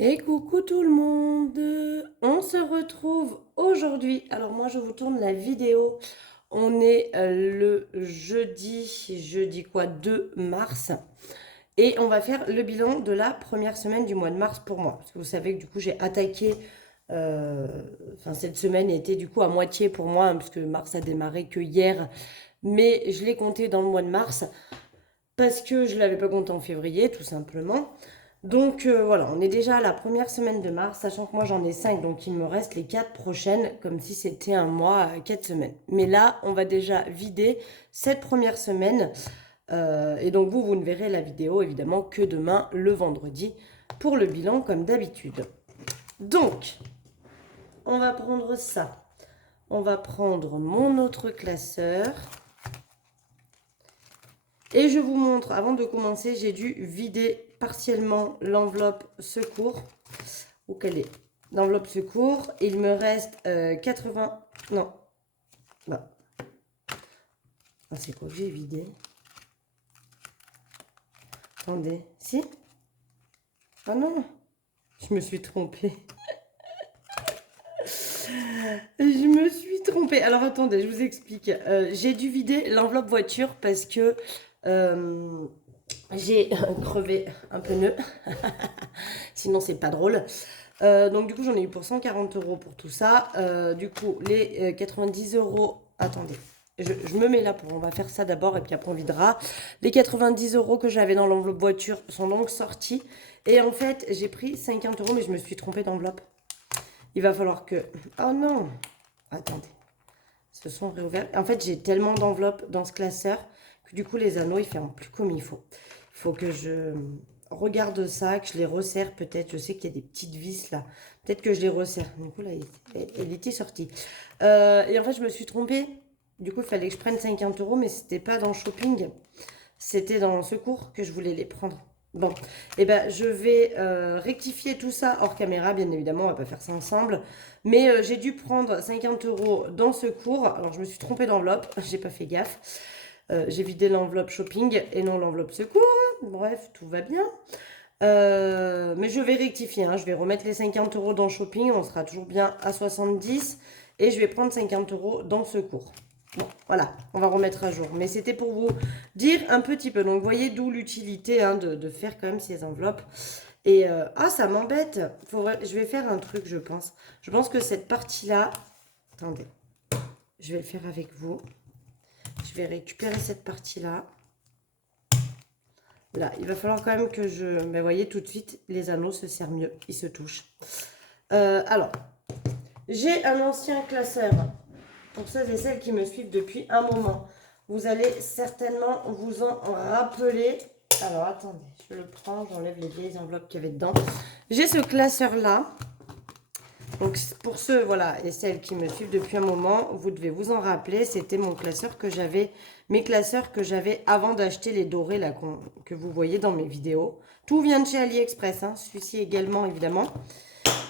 Et coucou tout le monde, on se retrouve aujourd'hui. Alors moi je vous tourne la vidéo. On est le jeudi quoi, 2 mars. Et on va faire le bilan de la première semaine du mois de mars pour moi. Parce que vous savez que du coup j'ai attaqué, cette semaine était du coup à moitié pour moi, hein, parce que mars a démarré que hier. Mais je l'ai compté dans le mois de mars parce que je ne l'avais pas compté en février tout simplement. Donc voilà, on est déjà à la première semaine de mars, sachant que moi j'en ai 5, donc il me reste les 4 prochaines, comme si c'était un mois, 4 semaines. Mais là, on va déjà vider cette première semaine, et donc vous ne verrez la vidéo évidemment que demain, le vendredi, pour le bilan comme d'habitude. Donc, on va prendre ça. On va prendre mon autre classeur. Et je vous montre, avant de commencer, j'ai dû vider partiellement l'enveloppe secours. Où qu'elle est? L'enveloppe secours. Il me reste 80... Non. Bah. Ah, c'est quoi que j'ai vidé? Attendez. Si? Ah non. Je me suis trompée. Je me suis trompée. Alors attendez, je vous explique. J'ai dû vider l'enveloppe voiture parce que j'ai crevé un pneu. Sinon, c'est pas drôle. Donc du coup, j'en ai eu pour 140 € pour tout ça. Du coup, les 90 €... Attendez, je me mets là pour... On va faire ça d'abord et puis après on videra. Les 90 € que j'avais dans l'enveloppe voiture sont donc sortis. Et en fait, j'ai pris 50 € mais je me suis trompée d'enveloppe. Il va falloir que... Oh non! Attendez. Se sont réouverts. En fait, j'ai tellement d'enveloppes dans ce classeur que du coup, les anneaux, ils ne ferment plus comme il faut. Il faut que je regarde ça, que je les resserre peut-être. Je sais qu'il y a des petites vis là. Peut-être que je les resserre. Du coup, là, elle était sortie. Et en fait, je me suis trompée. Du coup, il fallait que je prenne 50 € mais c'était pas dans Shopping. C'était dans Secours que je voulais les prendre. Bon, et ben je vais rectifier tout ça hors caméra, bien évidemment, on va pas faire ça ensemble. Mais j'ai dû prendre 50 € dans Secours. Alors je me suis trompée d'enveloppe, j'ai pas fait gaffe. J'ai vidé l'enveloppe Shopping et non l'enveloppe Secours. Bref, tout va bien. Mais je vais rectifier, hein. Je vais remettre les 50 € dans Shopping, on sera toujours bien à 70. Et je vais prendre 50 € dans Secours. Bon, voilà, on va remettre à jour. Mais c'était pour vous dire un petit peu. Donc, vous voyez d'où l'utilité, hein, de faire quand même ces enveloppes. Et ah, ça m'embête. Je vais faire un truc, je pense. Je pense que cette partie-là... Attendez, je vais le faire avec vous. Je vais récupérer cette partie-là. Là, il va falloir quand même que je... Mais vous voyez, tout de suite, les anneaux se serrent mieux. Ils se touchent. Alors, j'ai un ancien classeur. Pour ceux et celles qui me suivent depuis un moment, vous allez certainement vous en rappeler. Alors, attendez, je le prends, j'enlève les vieilles enveloppes qu'il y avait dedans. J'ai ce classeur-là. Donc, pour ceux voilà, et celles qui me suivent depuis un moment, vous devez vous en rappeler. C'était mon classeur que j'avais, mes classeurs que j'avais avant d'acheter les dorés là, que vous voyez dans mes vidéos. Tout vient de chez AliExpress, hein, celui-ci également, évidemment.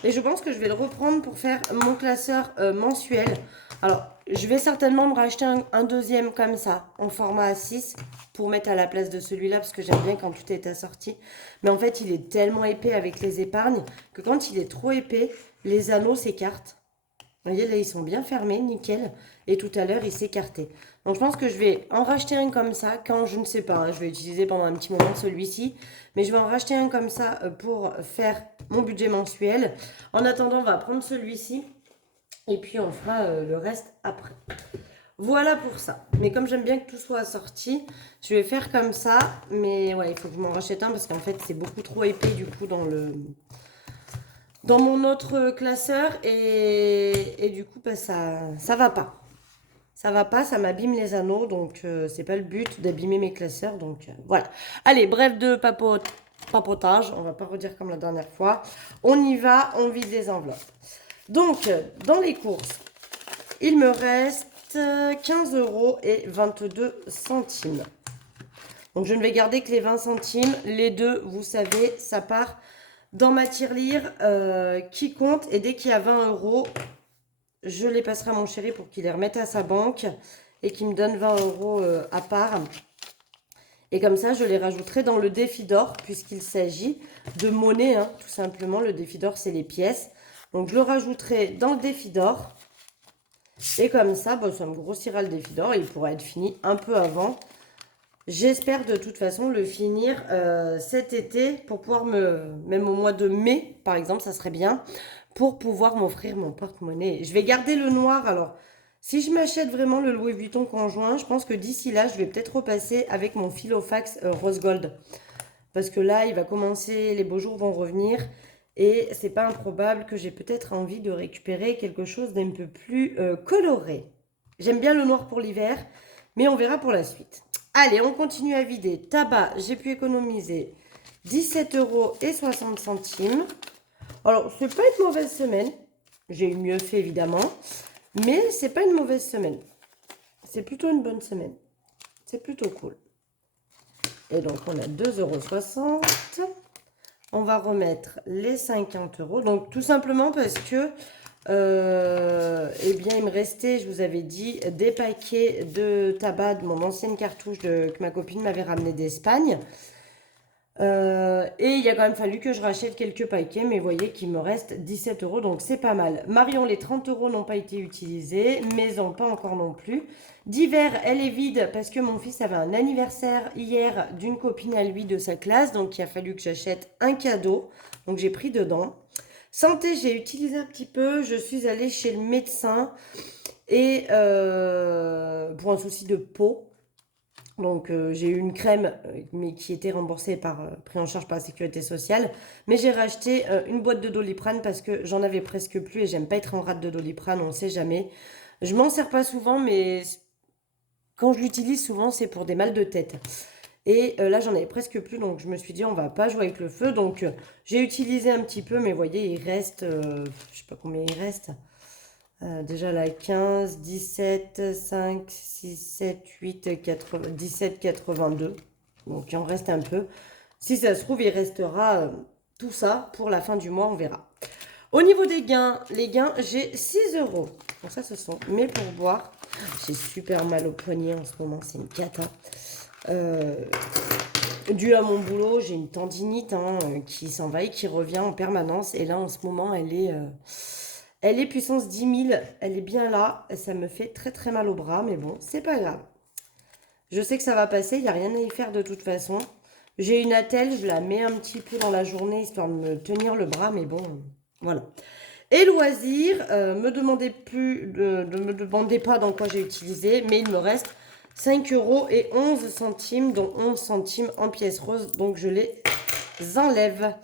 Et je pense que je vais le reprendre pour faire mon classeur mensuel. Alors, je vais certainement me racheter un deuxième comme ça, en format A6, pour mettre à la place de celui-là, parce que j'aime bien quand tout est assorti. Mais en fait, il est tellement épais avec les épargnes, que quand il est trop épais, les anneaux s'écartent. Vous voyez, là, ils sont bien fermés, nickel. Et tout à l'heure, ils s'écartaient. Donc, je pense que je vais en racheter un comme ça, quand je ne sais pas, hein, je vais utiliser pendant un petit moment celui-ci. Mais je vais en racheter un comme ça pour faire mon budget mensuel. En attendant, on va prendre celui-ci. Et puis, on fera le reste après. Voilà pour ça. Mais comme j'aime bien que tout soit assorti, je vais faire comme ça. Mais ouais, il faut que je m'en rachète un parce qu'en fait, c'est beaucoup trop épais du coup dans mon autre classeur. Et du coup, bah, ça va pas. Ça va pas, ça m'abîme les anneaux. Donc, c'est pas le but d'abîmer mes classeurs. Donc, voilà. Allez, bref de papotage. On va pas redire comme la dernière fois. On y va, on vide les enveloppes. Donc, dans les courses, il me reste 15 € et 22 centimes. Donc, je ne vais garder que les 20 centimes. Les deux, vous savez, ça part dans ma tirelire qui compte. Et dès qu'il y a 20 €, je les passerai à mon chéri pour qu'il les remette à sa banque et qu'il me donne 20 € à part. Et comme ça, je les rajouterai dans le défi d'or, puisqu'il s'agit de monnaie, hein, tout simplement. Le défi d'or, c'est les pièces. Donc, je le rajouterai dans le défi d'or. Et comme ça, bon, ça me grossira le défi d'or. Il pourra être fini un peu avant. J'espère de toute façon le finir cet été pour pouvoir même au mois de mai, par exemple, ça serait bien, pour pouvoir m'offrir mon porte-monnaie. Je vais garder le noir. Alors, si je m'achète vraiment le Louis Vuitton conjoint, je pense que d'ici là, je vais peut-être repasser avec mon Filofax Rose Gold. Parce que là, il va commencer, les beaux jours vont revenir. Et c'est pas improbable que j'ai peut-être envie de récupérer quelque chose d'un peu plus coloré. J'aime bien le noir pour l'hiver, mais on verra pour la suite. Allez, on continue à vider. Tabac, j'ai pu économiser 17,60 €. Alors, c'est pas une mauvaise semaine. J'ai eu mieux fait, évidemment. Mais c'est pas une mauvaise semaine. C'est plutôt une bonne semaine. C'est plutôt cool. Et donc, on a 2,60 €. On va remettre les 50 €. Donc, tout simplement parce que, eh bien, il me restait, je vous avais dit, des paquets de tabac de mon ancienne cartouche que ma copine m'avait ramené d'Espagne. Et il a quand même fallu que je rachète quelques paquets, mais vous voyez qu'il me reste 17 €, donc c'est pas mal. Marion, les 30 € n'ont pas été utilisés, Maison, pas encore non plus. D'hiver, elle est vide parce que mon fils avait un anniversaire hier d'une copine à lui de sa classe, donc il a fallu que j'achète un cadeau, donc j'ai pris dedans. Santé, j'ai utilisé un petit peu, je suis allée chez le médecin et pour un souci de peau. Donc j'ai eu une crème mais qui était remboursée pris en charge par la sécurité sociale. Mais j'ai racheté une boîte de Doliprane parce que j'en avais presque plus et j'aime pas être en rate de Doliprane, on sait jamais. Je m'en sers pas souvent, mais quand je l'utilise souvent, c'est pour des mal de tête. Et là, j'en avais presque plus, donc je me suis dit, on va pas jouer avec le feu. Donc j'ai utilisé un petit peu, mais vous voyez, il reste, je sais pas combien il reste. Déjà là, 15, 17, 5, 6, 7, 8, 80, 17, 82. Donc il en reste un peu. Si ça se trouve, il restera tout ça pour la fin du mois, on verra. Au niveau des gains, les gains, j'ai 6 €. Donc ça, ce sont mes pourboires. J'ai super mal au poignet en ce moment, c'est une cata. Dû à mon boulot, j'ai une tendinite qui s'en va et qui revient en permanence. Et là, en ce moment, elle est puissance 10 000. Elle est bien là. Ça me fait très très mal au bras, mais bon, c'est pas grave. Je sais que ça va passer, il n'y a rien à y faire de toute façon. J'ai une attelle, je la mets un petit peu dans la journée, histoire de me tenir le bras, mais bon, voilà. Et loisirs, me demandez pas dans quoi j'ai utilisé, mais il me reste 5,11 €, dont 11 centimes en pièces roses, donc je les enlève.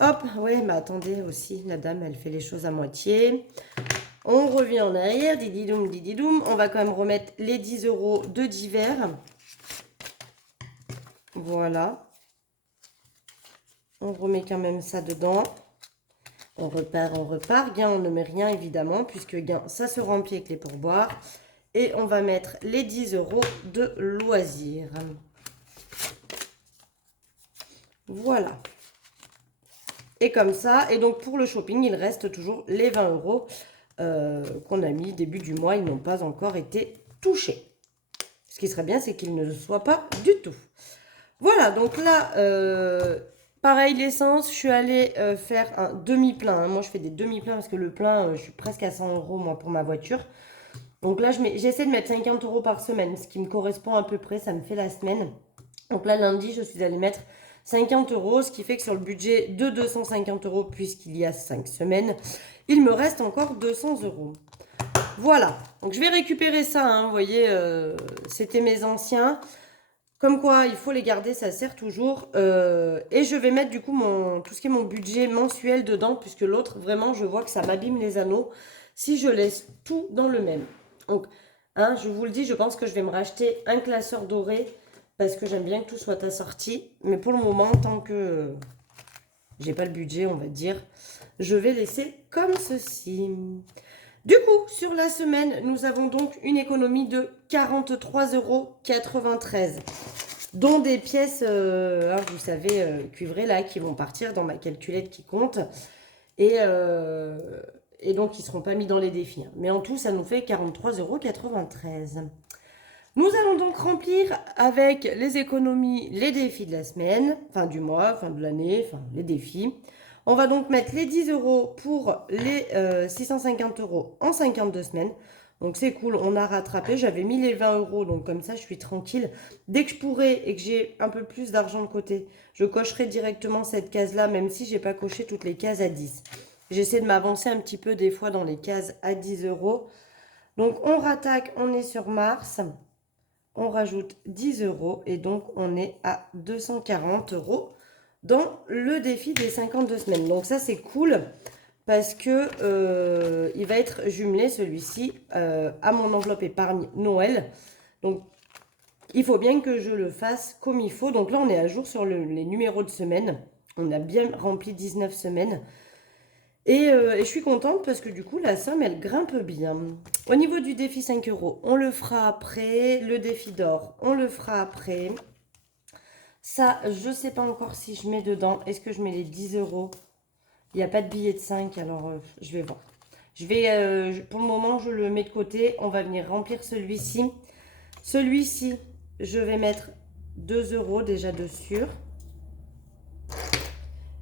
Hop, ouais, mais attendez aussi, la dame, elle fait les choses à moitié. On revient en arrière, dididoum, dididoum. On va quand même remettre les 10 € de d'hiver. Voilà. On remet quand même ça dedans. On repart, on repart. Gain, on ne met rien évidemment, puisque gain, ça se remplit avec les pourboires. Et on va mettre les 10 € de loisirs. Voilà. Et comme ça, et donc pour le shopping, il reste toujours les 20 € qu'on a mis début du mois. Ils n'ont pas encore été touchés. Ce qui serait bien, c'est qu'ils ne le soient pas du tout. Voilà, donc là, pareil, l'essence, je suis allée faire un demi-plein. Moi, je fais des demi-pleins parce que le plein, je suis presque à 100 € moi pour ma voiture. Donc là, j'essaie de mettre 50 € par semaine, ce qui me correspond à peu près, ça me fait la semaine. Donc là, lundi, je suis allée mettre 50 €, ce qui fait que sur le budget de 250 €, puisqu'il y a 5 semaines, il me reste encore 200 €. Voilà, donc je vais récupérer ça, vous voyez, c'était mes anciens. Comme quoi, il faut les garder, ça sert toujours. Et je vais mettre du coup tout ce qui est mon budget mensuel dedans, puisque l'autre, vraiment, je vois que ça m'abîme les anneaux si je laisse tout dans le même. Donc, je vous le dis, je pense que je vais me racheter un classeur doré, parce que j'aime bien que tout soit assorti. Mais pour le moment, tant que j'ai pas le budget, on va dire, je vais laisser comme ceci. Du coup, sur la semaine, nous avons donc une économie de 43,93 €, dont des pièces, vous savez, cuivrées là, qui vont partir dans ma calculette qui compte. Et donc, ils ne seront pas mis dans les défis. Mais en tout, ça nous fait 43,93 €. Nous allons donc remplir avec les économies les défis de la semaine, fin du mois, fin de l'année, enfin les défis. On va donc mettre les 10 euros pour les 650 euros en 52 semaines. Donc c'est cool, on a rattrapé. J'avais mis les 20 euros, donc comme ça je suis tranquille. Dès que je pourrai et que j'ai un peu plus d'argent de côté, je cocherai directement cette case-là, même si j'ai pas coché toutes les cases à 10. J'essaie de m'avancer un petit peu des fois dans les cases à 10 euros. Donc on rattaque, on est sur mars. On rajoute 10 euros et donc on est à 240 euros dans le défi des 52 semaines. Donc ça c'est cool parce que il va être jumelé celui-ci à mon enveloppe épargne Noël. Donc il faut bien que je le fasse comme il faut. Donc là on est à jour sur les numéros de semaine. On a bien rempli 19 semaines. Et je suis contente parce que du coup, la somme, elle grimpe bien. Au niveau du défi 5 euros, on le fera après. Le défi d'or, on le fera après. Ça, je ne sais pas encore si je mets dedans. Est-ce que je mets les 10 euros? Il n'y a pas de billet de 5, alors je vais voir. Pour le moment, je le mets de côté. On va venir remplir celui-ci. Celui-ci, je vais mettre 2 euros déjà dessus.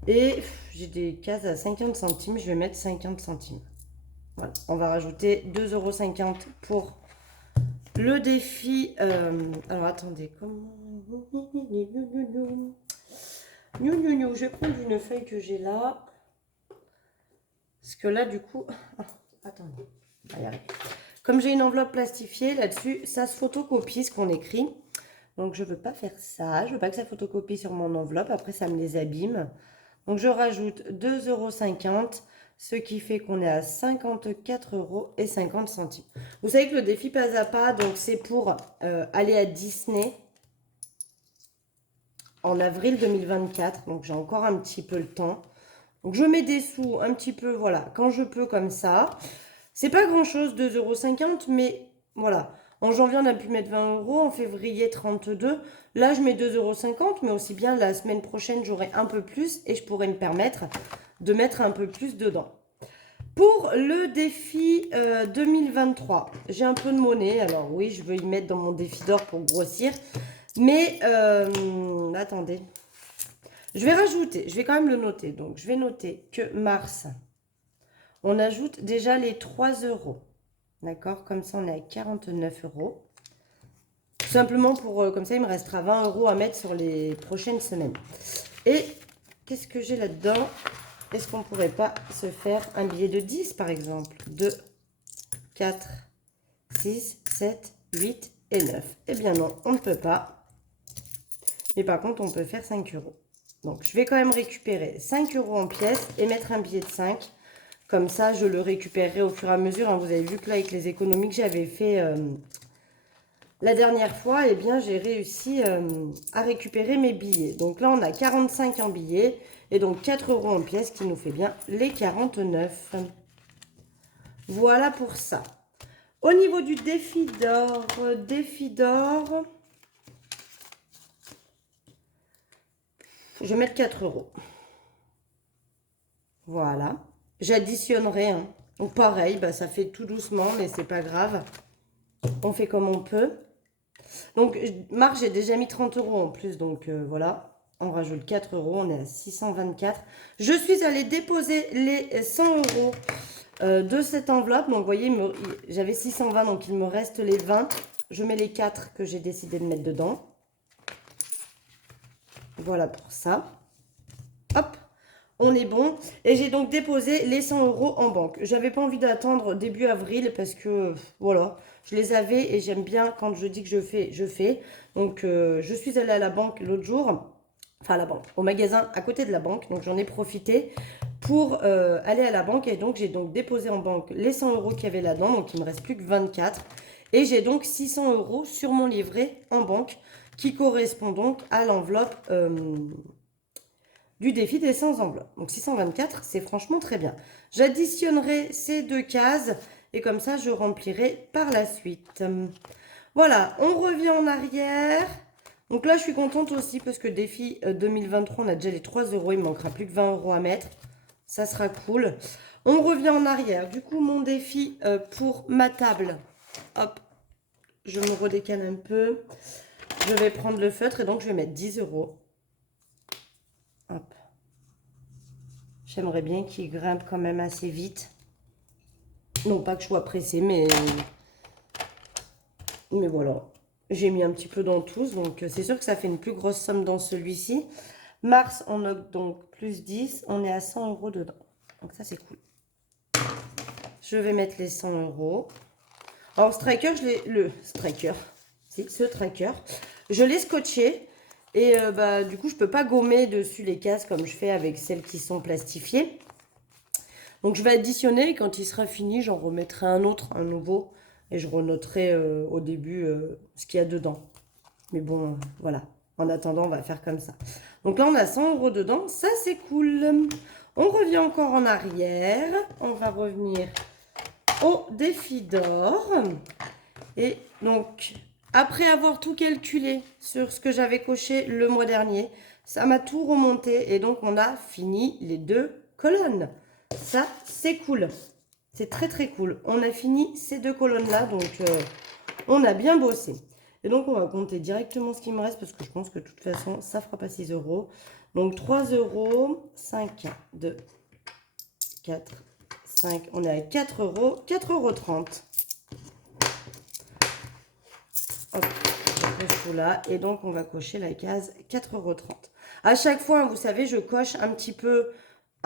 Et j'ai des cases à 50 centimes. Je vais mettre 50 centimes. Voilà, on va rajouter 2,50 € pour le défi. Alors attendez, comment... Je vais prendre une feuille que j'ai là. Parce que là, du coup... Ah, attendez, on va y arriver. Comme j'ai une enveloppe plastifiée, là-dessus, ça se photocopie ce qu'on écrit. Donc, je ne veux pas faire ça. Je ne veux pas que ça photocopie sur mon enveloppe. Après, ça me les abîme. Donc, je rajoute 2,50 €. Ce qui fait qu'on est à 54,50 €. Vous savez que le défi pas à pas, donc c'est pour aller à Disney en avril 2024. Donc j'ai encore un petit peu le temps. Donc je mets des sous un petit peu, voilà, quand je peux comme ça. C'est pas grand chose, 2,50 €, mais voilà. En janvier, on a pu mettre 20 €, en février, 32. Là, je mets 2,50 €, mais aussi bien la semaine prochaine, j'aurai un peu plus et je pourrais me permettre de mettre un peu plus dedans. Pour le défi 2023, j'ai un peu de monnaie. Alors oui, je veux y mettre dans mon défi d'or pour grossir. Mais attendez. Je vais rajouter, je vais quand même le noter. Donc je vais noter que mars, on ajoute déjà les 3 €. D'accord? Comme ça, on est à 49 €. Tout simplement pour, comme ça, il me restera 20 € à mettre sur les prochaines semaines. Et qu'est-ce que j'ai là-dedans? Est-ce qu'on ne pourrait pas se faire un billet de 10 par exemple? 2, 4, 6, 7, 8 et 9. Eh bien non, on ne peut pas. Mais par contre, on peut faire 5 €. Donc, je vais quand même récupérer 5 € en pièces et mettre un billet de 5. Comme ça, je le récupérerai au fur et à mesure. Hein. Vous avez vu que là, avec les économies que j'avais fait la dernière fois, eh bien, j'ai réussi à récupérer mes billets. Donc là, on a 45 en billets. Et donc 4 € en pièces qui nous fait bien les 49. Voilà pour ça. Au niveau du défi d'or, je vais mettre 4 €. Voilà. J'additionnerai. Hein. Donc pareil, bah, ça fait tout doucement, mais c'est pas grave. On fait comme on peut. Donc, Marc, j'ai déjà mis 30 € en plus, donc voilà. On rajoute 4 €, on est à 624. Je suis allée déposer les 100 € de cette enveloppe. Donc, vous voyez, j'avais 620, donc il me reste les 20. Je mets les 4 que j'ai décidé de mettre dedans. Voilà pour ça. Hop, on est bon. Et j'ai donc déposé les 100 € en banque. J'avais pas envie d'attendre début avril parce que, voilà, je les avais et j'aime bien quand je dis que je fais, je fais. Donc, je suis allée à la banque l'autre jour. Enfin, à la banque, au magasin à côté de la banque. Donc, j'en ai profité pour aller à la banque. Et donc, j'ai donc déposé en banque les 100 € qu'il y avait là-dedans. Donc, il me reste plus que 24. Et j'ai donc 600 € sur mon livret en banque qui correspond donc à l'enveloppe du défi des 100 enveloppes. Donc 624, c'est franchement très bien. J'additionnerai ces deux cases et comme ça, je remplirai par la suite. Voilà, on revient en arrière. Donc là, je suis contente aussi parce que défi 2023, on a déjà les 3 €. Il ne manquera plus que 20 € à mettre. Ça sera cool. On revient en arrière. Du coup, mon défi pour ma table. Hop. je me redécale un peu. Je vais prendre le feutre et donc je vais mettre 10 euros. Hop. J'aimerais bien qu'il grimpe quand même assez vite. Non pas que je sois pressée, mais voilà. J'ai mis un petit peu dans tous, donc c'est sûr que ça fait une plus grosse somme dans celui-ci. Mars, on a donc plus 10, on est à 100 euros dedans. Donc ça, c'est cool. Je vais mettre les 100 euros. Alors, ce tracker, je l'ai scotché. Et du coup, je ne peux pas gommer dessus les cases comme je fais avec celles qui sont plastifiées. Donc, je vais additionner et quand il sera fini, j'en remettrai un autre, un nouveau. Et je renoterai au début ce qu'il y a dedans. Mais bon, voilà. En attendant, on va faire comme ça. Donc là, on a 100 euros dedans. Ça, c'est cool. On revient encore en arrière. On va revenir au défi d'or. Et donc, après avoir tout calculé sur ce que j'avais coché le mois dernier, ça m'a tout remonté. Et donc, on a fini les 2 colonnes. Ça, c'est cool. C'est très, très cool. On a fini ces 2 colonnes-là. Donc, on a bien bossé. Et donc, on va compter directement ce qui me reste parce que je pense que de toute façon, ça ne fera pas 6 euros. Donc, 3 euros, 5, 2, 4, 5. On est à 4 euros, 4,30 €. Hop, je pose tout là. Et donc, on va cocher la case 4,30 €. À chaque fois, vous savez, je coche un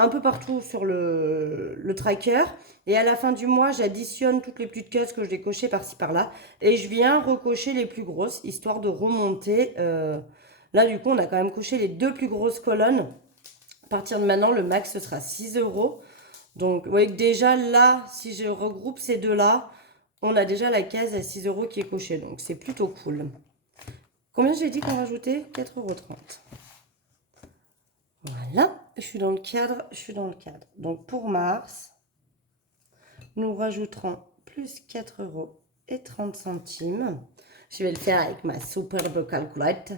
peu partout sur le tracker. Et à la fin du mois, j'additionne toutes les petites cases que j'ai cochées par-ci par-là. Et je viens recocher les plus grosses, histoire de remonter. Là, du coup, on a quand même coché les 2 plus grosses colonnes. À partir de maintenant, le max, ce sera 6 euros. Donc, vous voyez que déjà, là, si je regroupe ces deux-là, on a déjà la case à 6 euros qui est cochée. Donc, c'est plutôt cool. Combien j'ai dit qu'on rajoutait? 4,30 €. Voilà, je suis dans le cadre, Donc, pour mars, nous rajouterons plus 4,30 €. Je vais le faire avec ma superbe calculette.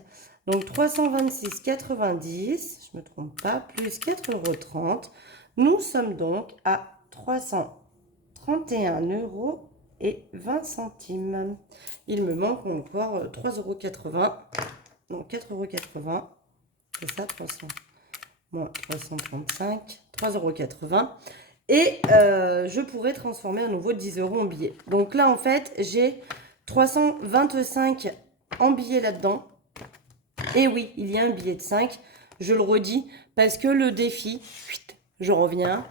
Donc, 326,90, je ne me trompe pas, plus 4,30 €. Nous sommes donc à 331,20 €. Il me manque encore 3,80 €. Non, 4,80 €. C'est ça, 300 moins 335, 3,80 €. Et je pourrais transformer à nouveau 10 € en billets. Donc là, en fait, j'ai 325 en billets là-dedans. Et oui, il y a un billet de 5. Je le redis parce que le défi, je reviens.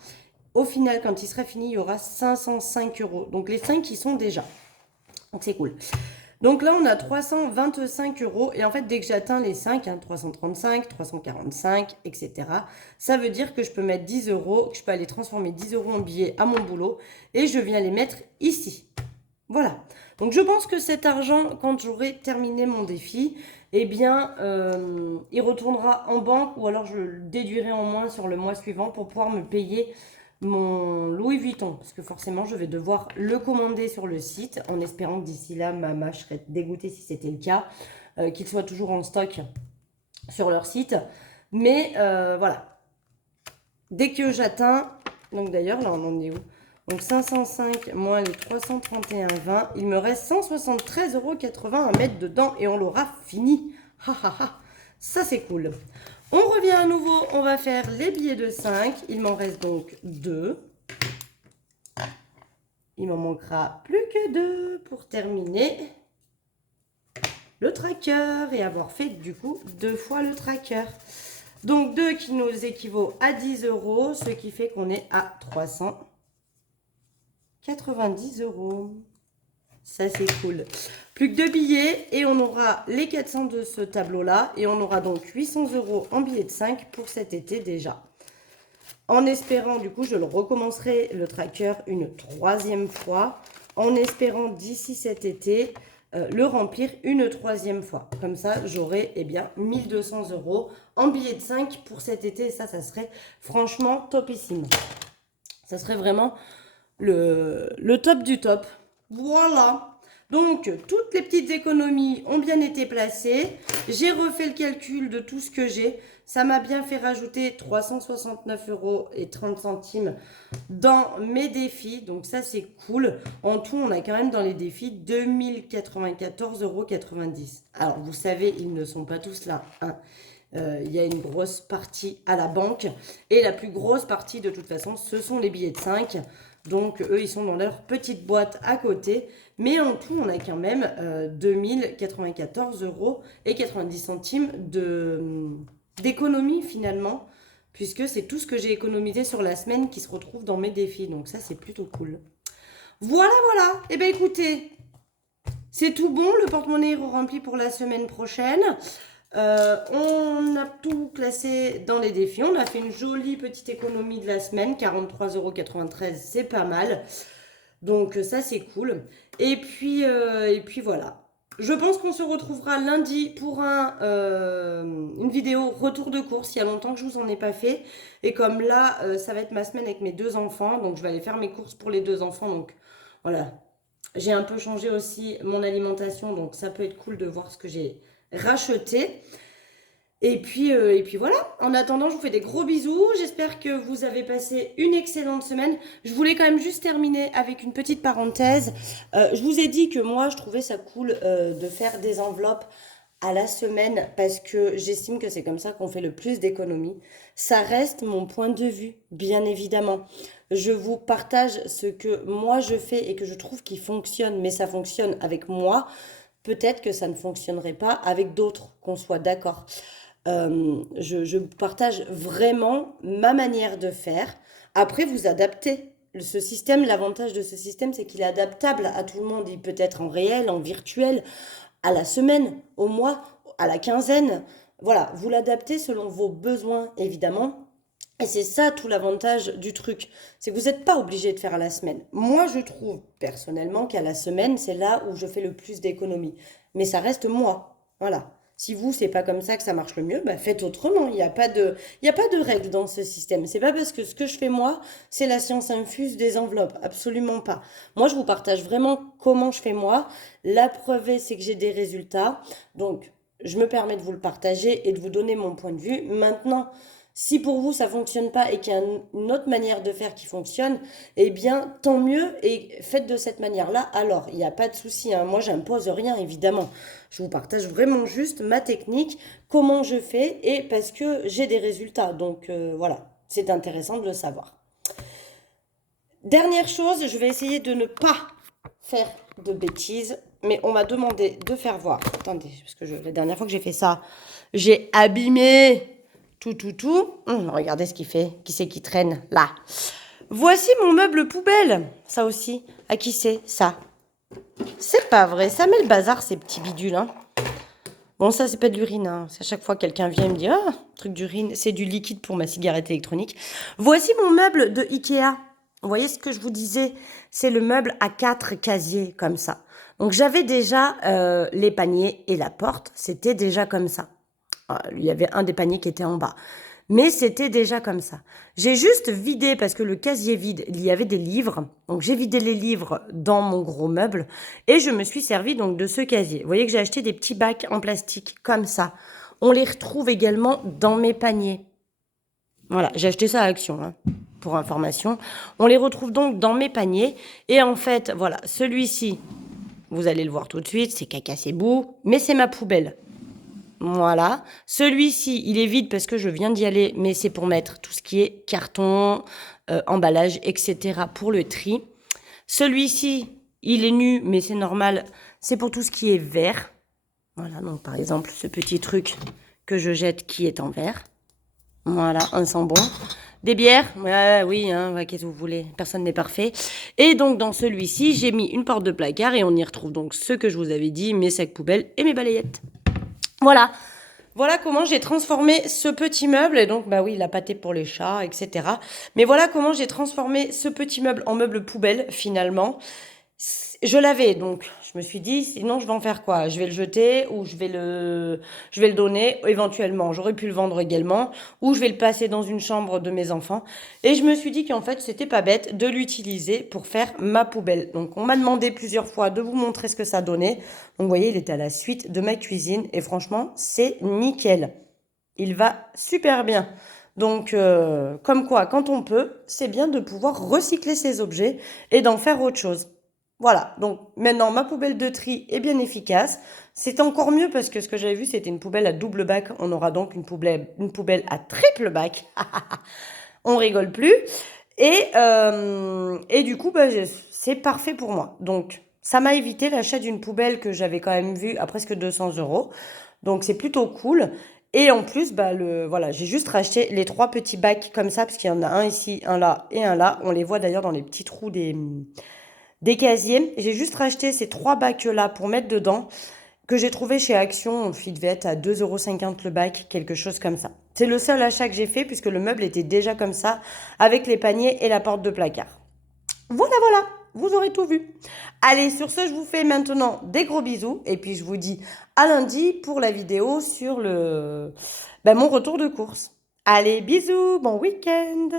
Au final, quand il sera fini, il y aura 505 €. Donc les 5 qui sont déjà. Donc c'est cool. Donc là, on a 325 €. Et en fait, dès que j'atteins les 5, 335, 345, etc., ça veut dire que je peux mettre 10 €, que je peux aller transformer 10 € en billets à mon boulot. Et je viens les mettre ici. Voilà. Donc je pense que cet argent, quand j'aurai terminé mon défi, eh bien, il retournera en banque ou alors je le déduirai en moins sur le mois suivant pour pouvoir me payer mon Louis Vuitton. Parce que forcément, je vais devoir le commander sur le site en espérant que d'ici là, ma serait dégoûtée si c'était le cas, qu'il soit toujours en stock sur leur site. Mais voilà. Dès que j'atteins, donc d'ailleurs, là, on en est où? Donc 505 moins les 331,20, il me reste 173,80 € à mettre dedans et on l'aura fini. Ha ha ha, ça c'est cool. On revient à nouveau, on va faire les billets de 5. Il m'en reste donc 2. Il m'en manquera plus que 2 pour terminer le tracker et avoir fait du coup 2 fois le tracker. Donc 2 qui nous équivaut à 10 €, ce qui fait qu'on est à 390 €. Ça, c'est cool. Plus que 2 billets et on aura les 400 de ce tableau-là. Et on aura donc 800 € en billets de 5 pour cet été déjà. En espérant, du coup, je le recommencerai le tracker une 3e fois. En espérant d'ici cet été, le remplir une 3e fois. Comme ça, j'aurai eh bien 1200 € en billets de 5 pour cet été. Et ça serait franchement topissime. Ça serait vraiment le top du top. Voilà. Donc, toutes les petites économies ont bien été placées. J'ai refait le calcul de tout ce que j'ai. Ça m'a bien fait rajouter 369,30 € dans mes défis. Donc ça, c'est cool. En tout, on a quand même dans les défis 2094,90 €. Alors, vous savez, ils ne sont pas tous là, hein. Il y a une grosse partie à la banque. Et la plus grosse partie, de toute façon, ce sont les billets de 5. Donc, eux, ils sont dans leur petite boîte à côté. Mais en tout, on a quand même 2094,90 € d'économie finalement, puisque c'est tout ce que j'ai économisé sur la semaine qui se retrouve dans mes défis. Donc ça, c'est plutôt cool. Voilà, voilà. Eh bien, écoutez, c'est tout bon. Le porte-monnaie est rempli pour la semaine prochaine. On a tout classé dans les défis. On a fait une jolie petite économie de la semaine. 43,93 €, c'est pas mal. Donc ça, c'est cool. Et puis voilà. Je pense qu'on se retrouvera lundi pour une vidéo retour de course. Il y a longtemps que je vous en ai pas fait. Et comme là, ça va être ma semaine avec mes 2 enfants. Donc, je vais aller faire mes courses pour les 2 enfants. Donc, voilà. J'ai un peu changé aussi mon alimentation. Donc, ça peut être cool de voir ce que j'ai racheté. Et puis voilà, en attendant, je vous fais des gros bisous. J'espère que vous avez passé une excellente semaine. Je voulais quand même juste terminer avec une petite parenthèse. Je vous ai dit que moi, je trouvais ça cool de faire des enveloppes à la semaine parce que j'estime que c'est comme ça qu'on fait le plus d'économies. Ça reste mon point de vue, bien évidemment. Je vous partage ce que moi je fais et que je trouve qui fonctionne, mais ça fonctionne avec moi. Peut-être que ça ne fonctionnerait pas avec d'autres, qu'on soit d'accord. Je partage vraiment ma manière de faire. Après, vous adaptez. Ce système, l'avantage de ce système, c'est qu'il est adaptable à tout le monde. Il peut être en réel, en virtuel, à la semaine, au mois, à la quinzaine. Voilà, vous l'adaptez selon vos besoins, évidemment. Et c'est ça tout l'avantage du truc. C'est que vous n'êtes pas obligé de faire à la semaine. Moi, je trouve personnellement qu'à la semaine, c'est là où je fais le plus d'économies. Mais ça reste moi. Voilà. Si vous, c'est pas comme ça que ça marche le mieux, bah faites autrement. Il n'y a pas de règle dans ce système. C'est pas parce que ce que je fais moi, c'est la science infuse des enveloppes. Absolument pas. Moi, je vous partage vraiment comment je fais moi. La preuve, c'est que j'ai des résultats. Donc, je me permets de vous le partager et de vous donner mon point de vue. Maintenant, si pour vous ça fonctionne pas et qu'il y a une autre manière de faire qui fonctionne, eh bien tant mieux et faites de cette manière-là. Alors, il n'y a pas de souci, hein. Moi, j'impose rien, évidemment. Je vous partage vraiment juste ma technique, comment je fais et parce que j'ai des résultats. Donc voilà, c'est intéressant de le savoir. Dernière chose, je vais essayer de ne pas faire de bêtises, mais on m'a demandé de faire voir. Attendez, parce que la dernière fois que j'ai fait ça, j'ai abîmé tout. Regardez ce qu'il fait. Qui c'est qui traîne là? Voici mon meuble poubelle. Ça aussi. À qui c'est ça? C'est pas vrai. Ça met le bazar, ces petits bidules. Hein. Bon, ça, c'est pas de l'urine. Hein. C'est à chaque fois quelqu'un vient et me dit « Ah, truc d'urine. » C'est du liquide pour ma cigarette électronique. Voici mon meuble de Ikea. Vous voyez ce que je vous disais? C'est le meuble à 4 casiers, comme ça. Donc, j'avais déjà les paniers et la porte. C'était déjà comme ça. Il y avait un des paniers qui était en bas. Mais c'était déjà comme ça. J'ai juste vidé, parce que le casier vide, il y avait des livres. Donc, j'ai vidé les livres dans mon gros meuble. Et je me suis servi donc de ce casier. Vous voyez que j'ai acheté des petits bacs en plastique, comme ça. On les retrouve également dans mes paniers. Voilà, j'ai acheté ça à Action, hein, pour information. On les retrouve donc dans mes paniers. Et en fait, voilà, celui-ci, vous allez le voir tout de suite, c'est caca, c'est boue, mais c'est ma poubelle. Voilà. Celui-ci, il est vide parce que je viens d'y aller, mais c'est pour mettre tout ce qui est carton, emballage, etc. pour le tri. Celui-ci, il est nu, mais c'est normal. C'est pour tout ce qui est verre. Voilà, donc par exemple, ce petit truc que je jette qui est en verre. Voilà, un sent bon. Des bières, oui, hein, qu'est-ce que vous voulez, personne n'est parfait. Et donc dans celui-ci, j'ai mis une porte de placard et on y retrouve donc ce que je vous avais dit, mes sacs poubelles et mes balayettes. Voilà comment j'ai transformé ce petit meuble. Et donc, bah oui, la pâtée pour les chats, etc. Mais voilà comment j'ai transformé ce petit meuble en meuble poubelle, finalement. Je l'avais, donc je me suis dit, sinon je vais en faire quoi? Je vais le jeter ou je vais le donner éventuellement. J'aurais pu le vendre également ou je vais le passer dans une chambre de mes enfants. Et je me suis dit qu'en fait, c'était pas bête de l'utiliser pour faire ma poubelle. Donc on m'a demandé plusieurs fois de vous montrer ce que ça donnait. Donc vous voyez, il est à la suite de ma cuisine et franchement, c'est nickel. Il va super bien. Donc, comme quoi, quand on peut, c'est bien de pouvoir recycler ces objets et d'en faire autre chose. Voilà, donc maintenant ma poubelle de tri est bien efficace. C'est encore mieux parce que ce que j'avais vu, c'était une poubelle à double bac. On aura donc une poubelle à triple bac. On rigole plus. Et du coup, bah, c'est parfait pour moi. Donc, ça m'a évité l'achat d'une poubelle que j'avais quand même vue à presque 200 euros. Donc, c'est plutôt cool. Et en plus, bah, voilà, j'ai juste racheté les trois petits bacs comme ça, parce qu'il y en a un ici, un là et un là. On les voit d'ailleurs dans les petits trous des casiers. J'ai juste racheté ces trois bacs-là pour mettre dedans, que j'ai trouvé chez Action. Il devait être à 2,50 € le bac, quelque chose comme ça. C'est le seul achat que j'ai fait, puisque le meuble était déjà comme ça, avec les paniers et la porte de placard. Voilà, voilà, vous aurez tout vu. Allez, sur ce, je vous fais maintenant des gros bisous, et puis je vous dis à lundi pour la vidéo sur mon retour de course. Allez, bisous, bon week-end!